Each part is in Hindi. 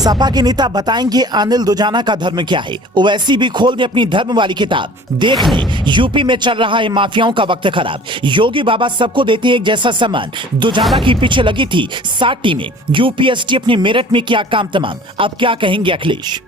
सपा के नेता बताएंगे अनिल दुजाना का धर्म क्या है। ओवैसी भी खोल दे अपनी धर्म वाली किताब। देखने यूपी में चल रहा है माफियाओं का वक्त खराब। योगी बाबा सबको देते हैं एक जैसा सम्मान। दुजाना की पीछे लगी थी 60 टीमें। यूपीएसटी अपने मेरठ में किया काम तमाम। अब क्या कहेंगे अखिलेश।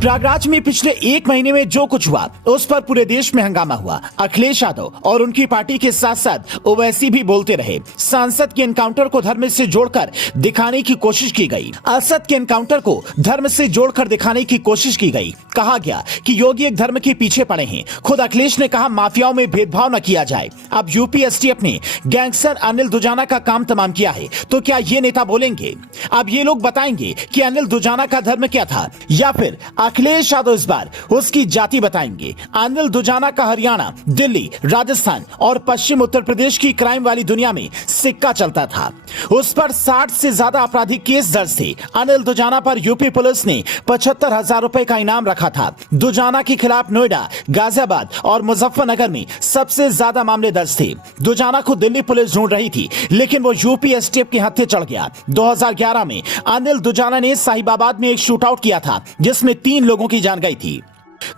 प्रयागराज में पिछले एक महीने में जो कुछ हुआ उस पर पूरे देश में हंगामा हुआ। अखिलेश यादव और उनकी पार्टी के साथ साथ ओवैसी भी बोलते रहे। सांसद के एनकाउंटर को धर्म से जोड़कर दिखाने की कोशिश की गई। असद के एनकाउंटर को धर्म से जोड़कर दिखाने की कोशिश की गई। कहा गया कि योगी एक धर्म के पीछे पड़े हैं। खुद अखिलेश ने कहा माफियाओं में भेदभाव न किया जाए। अब यूपीएसटी अपने गैंगस्टर अनिल दुजाना का काम तमाम किया है तो क्या ये नेता बोलेंगे। अब ये लोग बताएंगे कि अनिल दुजाना का धर्म क्या था, या फिर अखिलेश यादव इस बार उसकी जाति बताएंगे। अनिल दुजाना का हरियाणा, दिल्ली, राजस्थान और पश्चिम उत्तर प्रदेश की क्राइम वाली दुनिया में सिक्का चलता था। उस पर 60 से ज्यादा आपराधिक केस दर्ज थे। अनिल दुजाना पर यूपी पुलिस ने 75,000 रुपए का इनाम रखा था। दुजाना के खिलाफ नोएडा, गाजियाबाद और मुजफ्फरनगर में सबसे ज्यादा मामले दर्ज थे। दुजाना को दिल्ली पुलिस ढूंढ रही थी, लेकिन वो यूपी एसटीएफ के हत्थे चढ़ गया। 2011 में अनिल दुजाना ने साहिबाबाद में एक शूटआउट किया था जिसमें 3 लोगों की जान गई थी।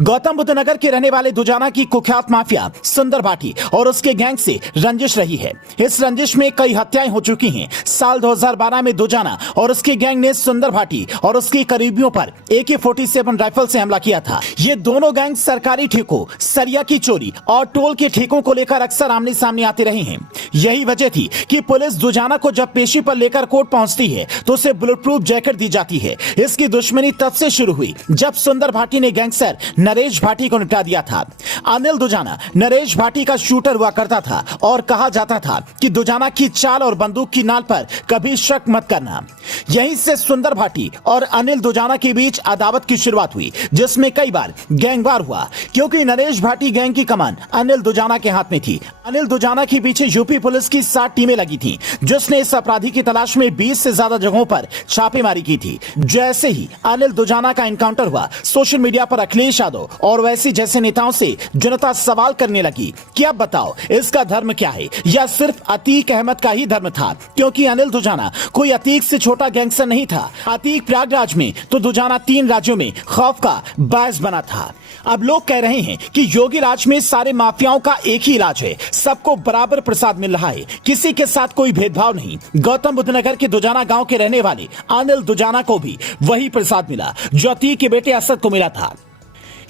गौतम बुद्ध नगर के रहने वाले दुजाना की कुख्यात माफिया सुंदर भाटी और उसके गैंग से रंजिश रही है। इस रंजिश में कई हत्याएं हो चुकी हैं। साल 2012 में दुजाना और उसके गैंग ने सुंदर भाटी और उसके करीबियों पर AK-47 राइफल से हमला किया था। ये दोनों गैंग सरकारी ठेकों, सरिया की चोरी और टोल के ठेकों को लेकर अक्सर आमने सामने आते रहे हैं। यही वजह थी कि पुलिस दुजाना को जब पेशी पर लेकर कोर्ट पहुंचती है तो उसे बुलेट प्रूफ जैकेट दी जाती है। इसकी दुश्मनी तब से शुरू हुई जब सुंदर भाटी ने गैंगस्टर नरेश भाटी को निपटा दिया था। अनिल दुजाना नरेश भाटी का शूटर हुआ करता था और कहा जाता था कि दुजाना की चाल और बंदूक की नाल पर कभी शक मत करना। यहीं से सुंदर भाटी और अनिल दुजाना के बीच अदावत की शुरुआत हुई, जिसमें कई बार गैंगवार हुआ, क्योंकि नरेश भाटी गैंग की कमान अनिल दुजाना के हाथ में थी। अनिल दुजाना के पीछे यूपी पुलिस की 60 टीमें लगी थी, जिसने इस अपराधी की तलाश में 20 से ज्यादा जगहों पर छापेमारी की थी। जैसे ही अनिल दुजाना का एनकाउंटर हुआ, सोशल मीडिया पर अखिलेश यादव और वैसी जैसे नेताओं से जनता सवाल करने लगी कि अब बताओ इसका धर्म क्या है, या सिर्फ अतीक अहमद का ही धर्म था, क्योंकि अनिल दुजाना कोई अतीक से छोटा गैंगस्टर नहीं था। अतीक प्रयागराज में तो दुजाना 3 राज्यों में खौफ का बायस बना था। अब लोग कह रहे हैं कि योगी राज में सारे माफियाओं का एक ही इलाज है, सबको बराबर प्रसाद मिल रहा है, किसी के साथ कोई भेदभाव नहीं। गौतम बुद्ध नगर के दुजाना गांव के रहने वाले अनिल दुजाना को भी वही प्रसाद मिला जो अतीक के बेटे असद को मिला था।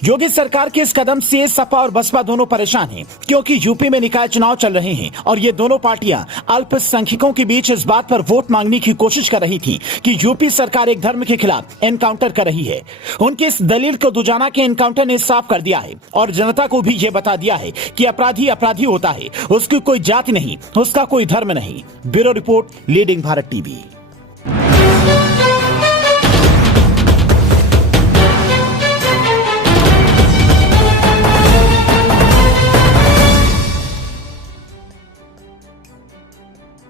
योगी सरकार के इस कदम से सपा और बसपा दोनों परेशान हैं, क्योंकि यूपी में निकाय चुनाव चल रहे हैं और ये दोनों पार्टियां अल्पसंख्यकों के बीच इस बात पर वोट मांगने की कोशिश कर रही थी कि यूपी सरकार एक धर्म के खिलाफ एनकाउंटर कर रही है। उनकी इस दलील को दुजाना के एनकाउंटर ने साफ कर दिया है और जनता को भी ये बता दिया है कि अपराधी अपराधी होता है, उसकी कोई जाति नहीं, उसका कोई धर्म नहीं। Bureau report, leading Bharat TV.